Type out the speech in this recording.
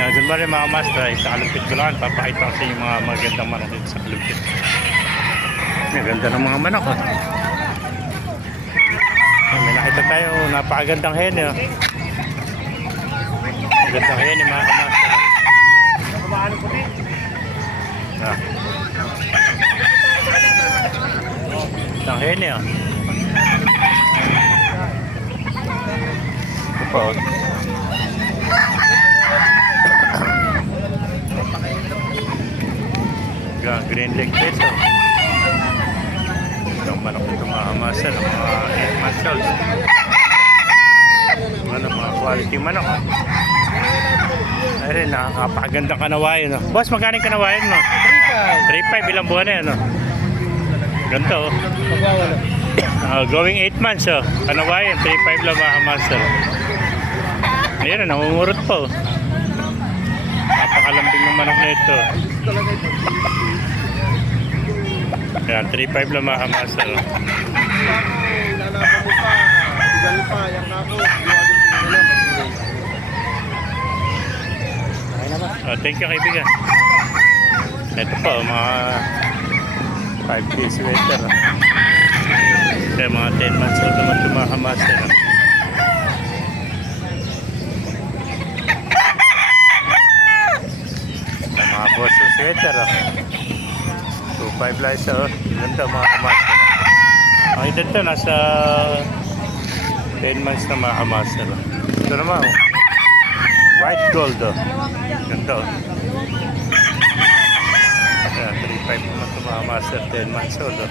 Uh, good morning mga master. Kalumpit ko lang. Papakita ko sa inyo mga magandang manok dito sa Kalumpit. Ang ganda ng mga manok. Oh. Ay, may nakita tayo. Napakagandang hene. Oh. Magandang hene mga kamaster. Ah. Ang hene oh. Ito po. oh. Green Lake Peso. Itong manok ito mga master, ang mga 8 months. Ano, mga quality manok. ah. Ayun, nakakapagandang kanawayan. No? Boss, magkano kanawayan mo? 3.5 ilang buwan na yan. No? Ganito. Oh. Ah, going 8 months. Oh. Kanawayan, 3.5 lang mga master. Ayun, nangungurot po. Napakalambing ng manok na ito. Yan, 3.5 lang mga master. Lalaban mo pa, tigal pa, yang ako. Oh, thank you kaibigan. Ito po, mga 5 days later. Kaya mga 10 months old naman ito mga kamaster. Ito mga bosso sweater. Oh. 2.5 lang isa. Oh. Ganda mga kamaster. Ang edad to, nasa 10 months na mga kamaster. oh. Ito naman, oh. White gold oh. Ganda oh. Kaya 3.5 naman ito mga master 10 months old oh.